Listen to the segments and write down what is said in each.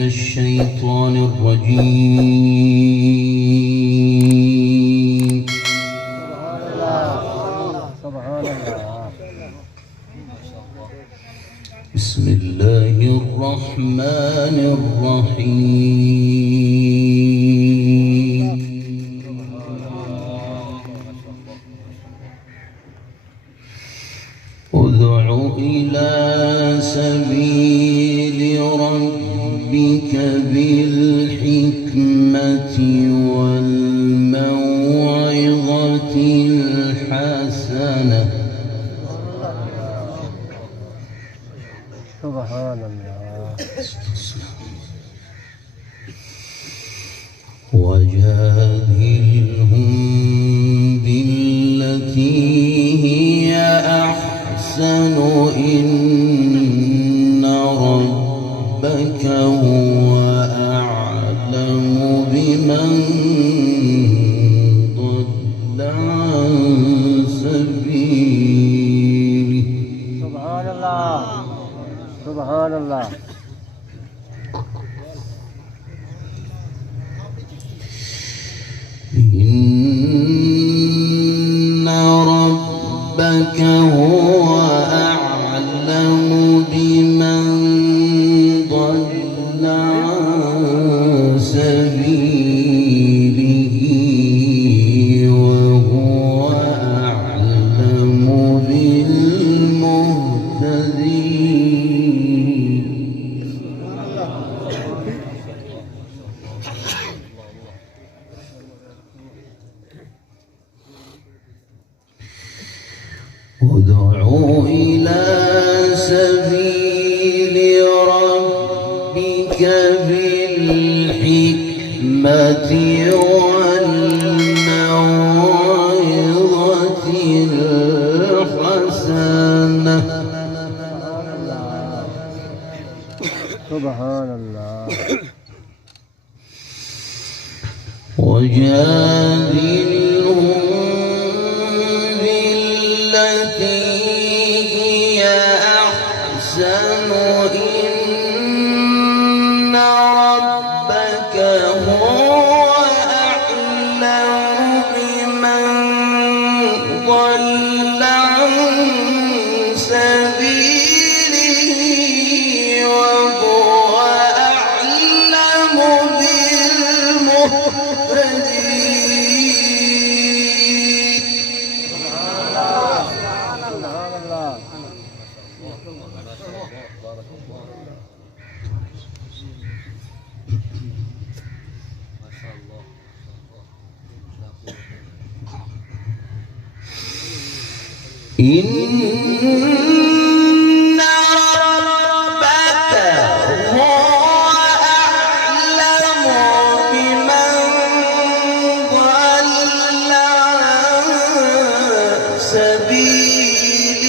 الشيطان الرجيم. سبحان الله. بسم الله الرحمن الرحيم. ادع إلى سبيل ربك بالحكمة والموعظة الحسنة. سبحان الله. وجادلهم بالتي هي أحسن إن ربك هو أعلم بمن ضل عن سبيله. سبحان الله. سبحان الله. إن ربك هو أعلم بمن ضل عن سبيله وهو أعلم بالمهتدين. ادع إلى سبيل ربك بالحكمة والموعظة الحسنة. سبحان الله. وجادلهم بالتي هي أحسن إن ربك هو أعلم بمن ضل عن سبيله وهو أعلم بالمهتدين. إن ربك هو أعلم بمن ضل عن سبيله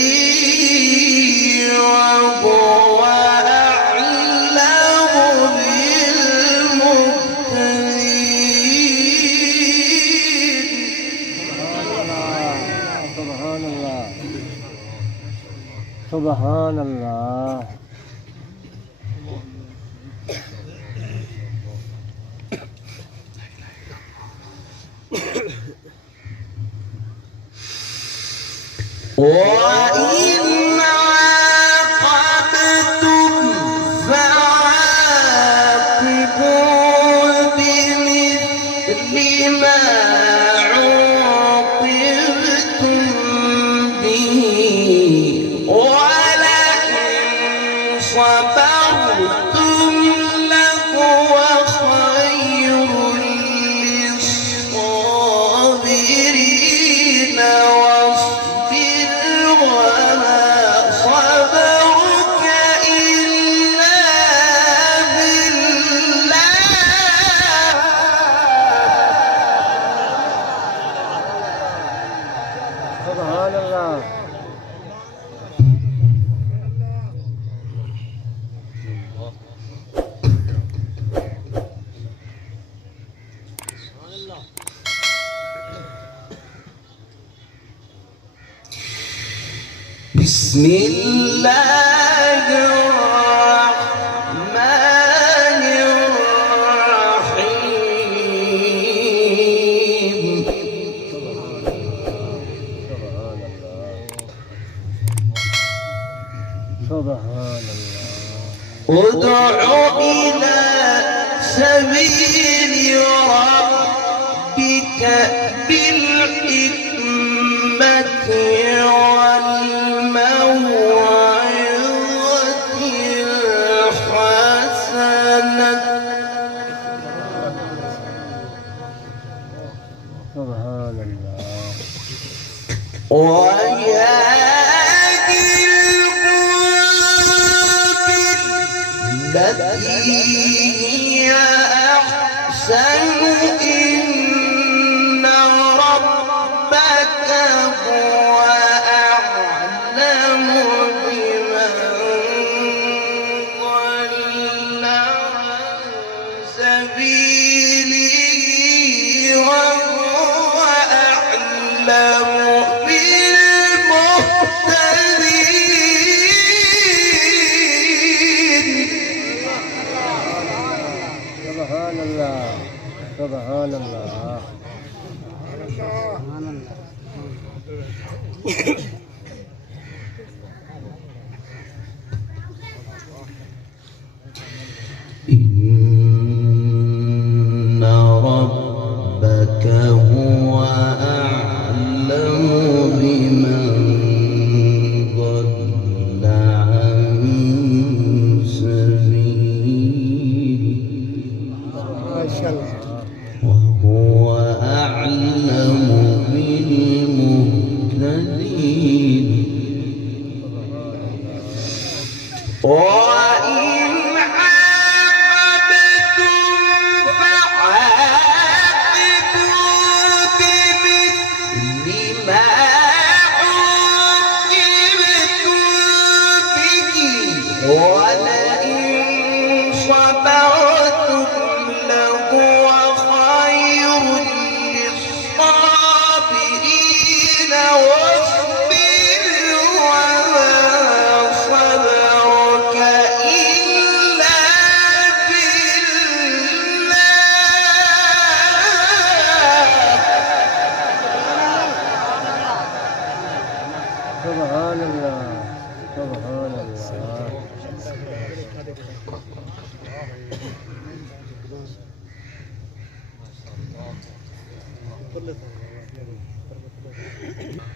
وهو أعلم بالمهتدين. سبحان الله. سبحان الله. وإن عاقبتم فعاقبوا بمثل ما عوقبتم به ولئن صبرتم لهو خير للصابرين. واصبر وما صبرك إلا بالله. سبحان الله. بسم الله الرحمن إلى سبيل ربك بالحكمة والموعظة الحسنة. سبحان الله. ويهدي التي هي أحسن إن ربك هو أعلم بمن ضل عن سبيله وهو أعلم سبحان الله. سبحان الله. إن ربك هو أعلم بمن ضل عن سبيله وهو أعلم بالمهتدين. وإن عاقبتم فعاقبوا بمثل ما عوقبتم به ولئن صبرتم لهو خير للصابرين. واصبر وما صبرك إلا بالله. سبحان الله. سبحان الله.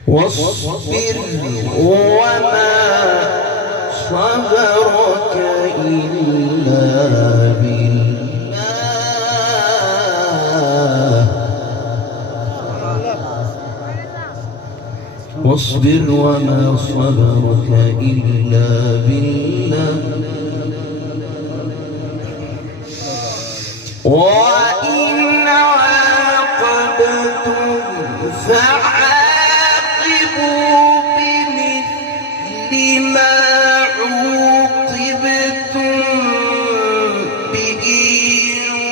واصبر وما صبرك إلا بالله. واصبر وما صبرك إلا بالله. وإن عاقبتم فعاقبوا بمثل ما عوقبتم به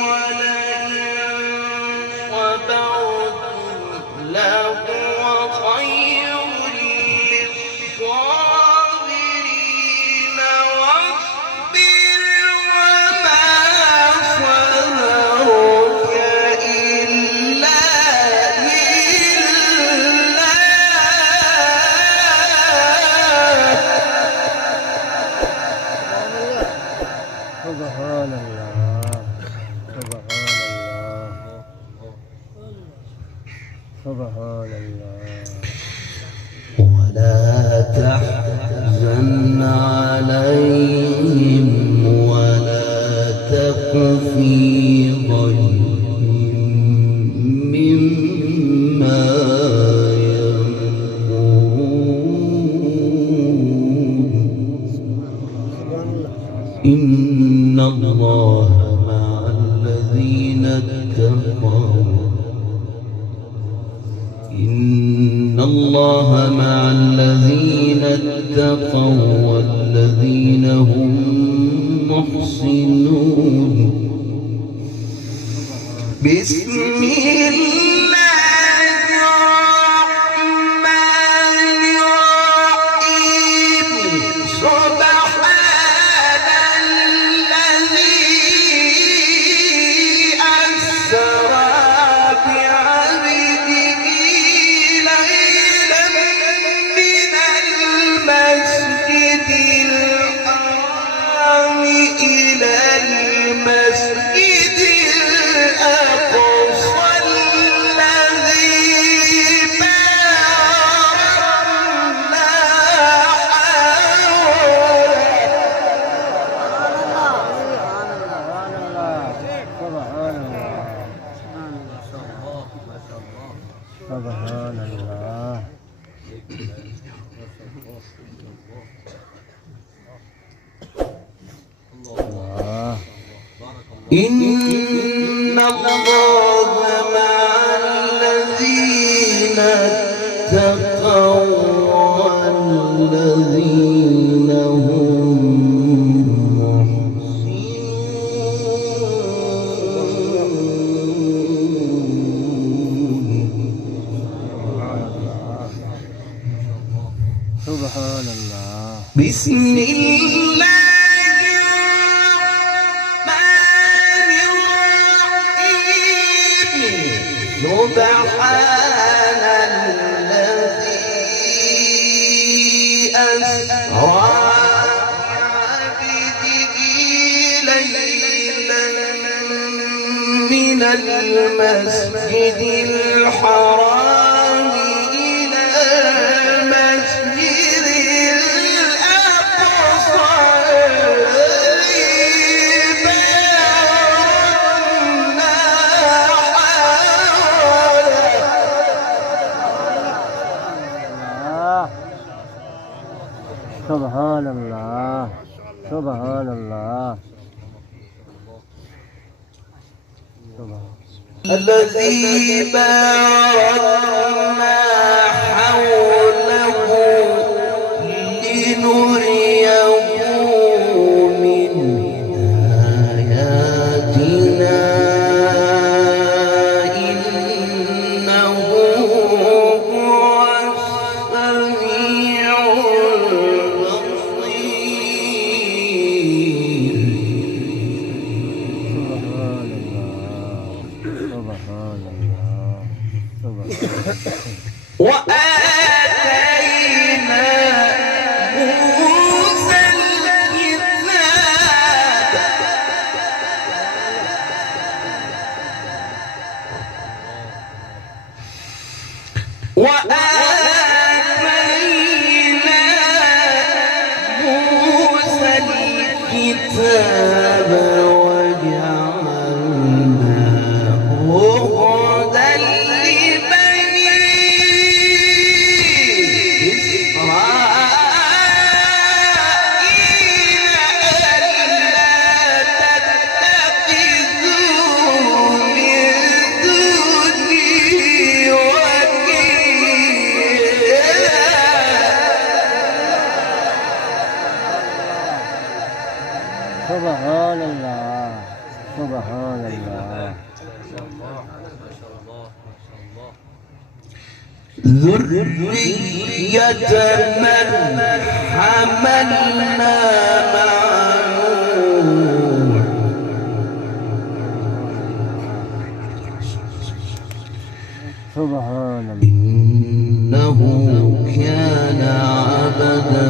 ولئن صبرتم لهو خير للصابرين. واصبر وما صبرك إلا سبحان الله. سبحان الله. سبحان الله. ولا تحزن عليهم ولا تك في ضيق مما يمكرون. إن الله مع الذين اتقوا. إن الله مع الذين اتقوا والذين هم محسنون. بسم الله الرحمن الرحيم. سبحان الذي أسرى بعبده ليلا من المسجد الحرام إلى إن الله مع الذين اتقوا والذين هم سبحان الله. بسم الله الرحمن الرحيم. سبحان الذي أسرى بعبده ليلا من المسجد الحرام إلى المسجد الأقصى الذي باركنا حوله. سبحان الله. سبحان الله. الذي باركنا حوله لنريه من آياتنا إنه هو السميع البصير. سبحان الله. سبحان الله. وآتينا موسى الكتاب وجعلناه هدى لبني سبحان الله. سبحان الله. ذرية من حملنا مع نوح سبحان الله. إنه كان عبدا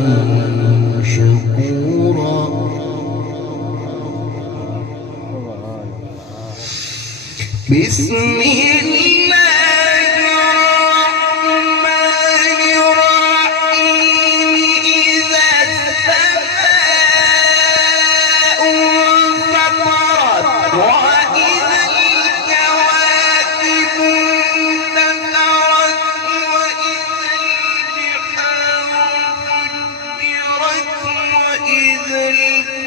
شكورا. سبحان الله. بسم الله الرحمن الرحيم. إذا السماء انفطرت وإذا الكواكب انتثرت وإذا البحار فجرت وإذا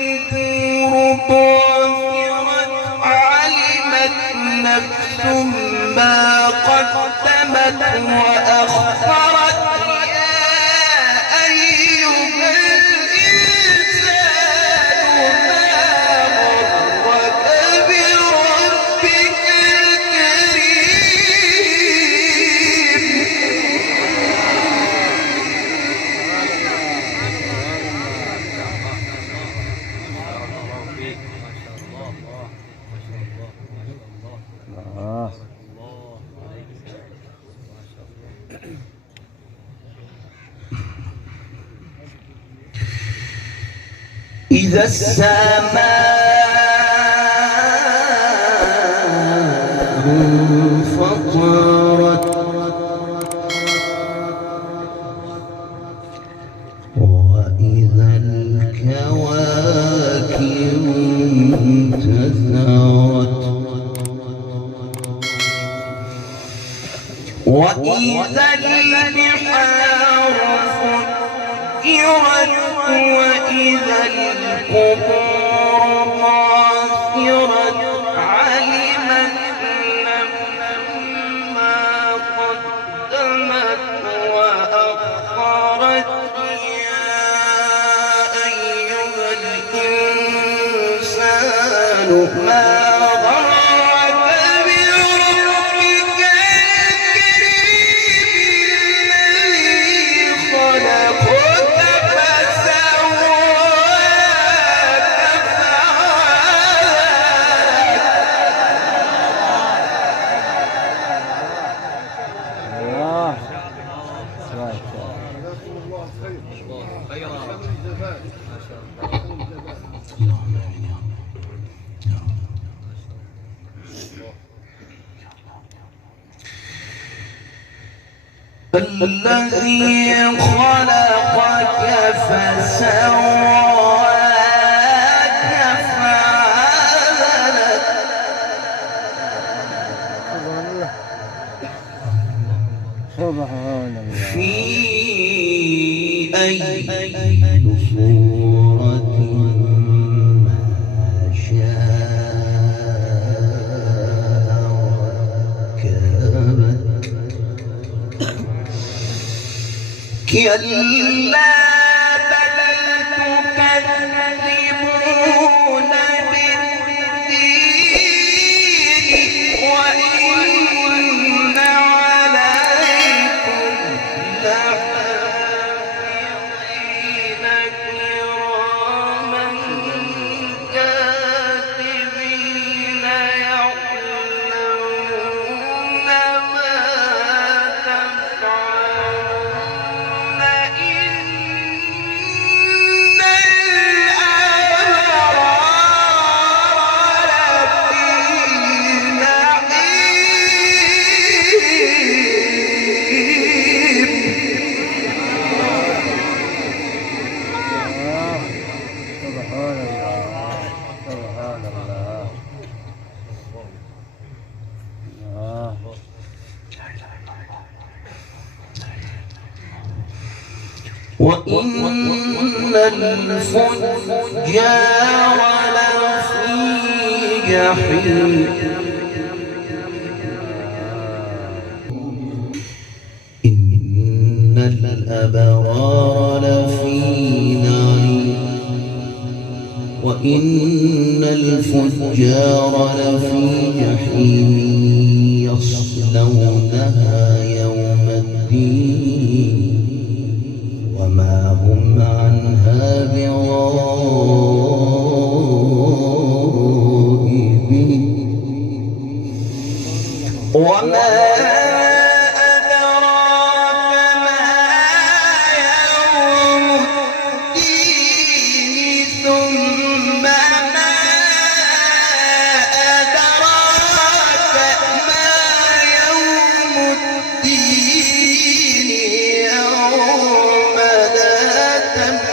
القبور بعثرت علمت نفس ما قدمت وأخرت. يا أيها الإنسان ما غرك بربك الله. إذا السماء انفطرت وإذا الكواكب انتثرت وإذا البحار فجرت وإذا القبور بعثرت ما غرك بربك الكريم الذي خلقك فسواك الله. ما شاء الله. اللهم آمين يا رب. يا رب. الذي خلقك فسواك فعدلك سبحان الله. في أي صورة ما شاء ركبك كلا بل تكذبون بالدين وإن عليكم لحافظين كراما كاتبين يعلمون ما تفعلون إن الأبرار لفي سبحان الله. سبحان الله. الله. وإن الفجار لفي جحيم إن الأبرار لفي نعيم وإن الفجار لفي جحيم يصلونها يوم الدين وما هم عنها بغائبين وما أدراك ما يوم الدين ثم ما أدراك ما يوم الدين يوم لا تملك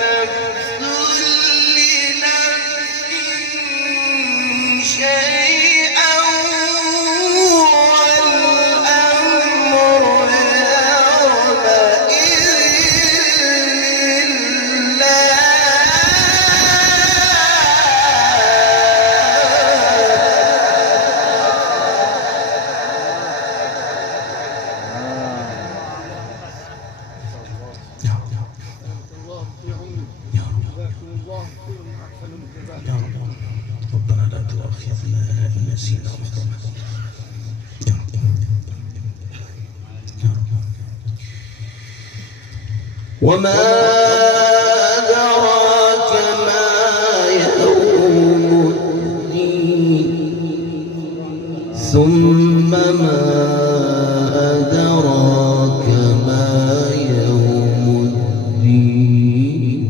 نفس لنفس شيئا والأمر ربنا لا تؤاخذنا إن نسينا وأخطأنا يا رب يا رب. وما أدراك ما يوم الدين ثم ما أدراك ما يوم الدين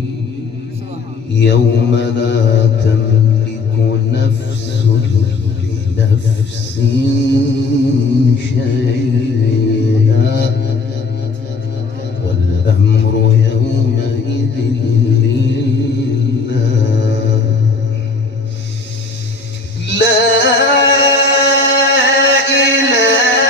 يوم لا تملك نفس لنفس شيئا والأمر يومئذ لله لا إله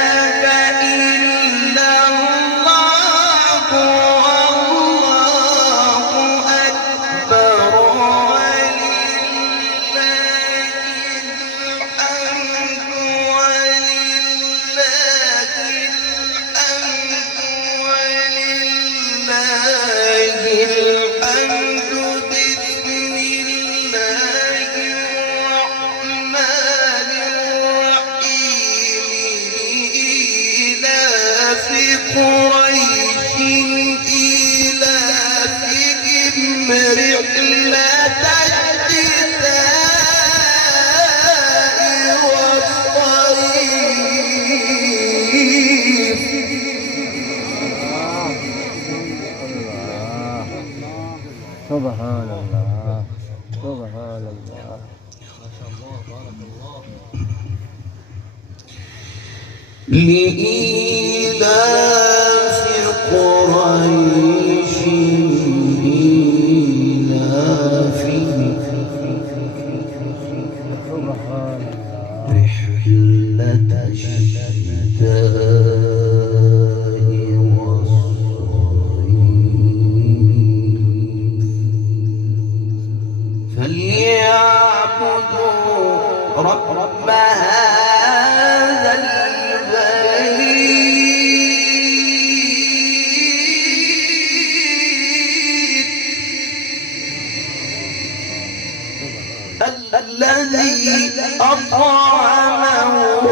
لإيلاف قريش إيلافهم رحلة الشتاء والصيف فليعبدوا رب هذا الذي أطعمه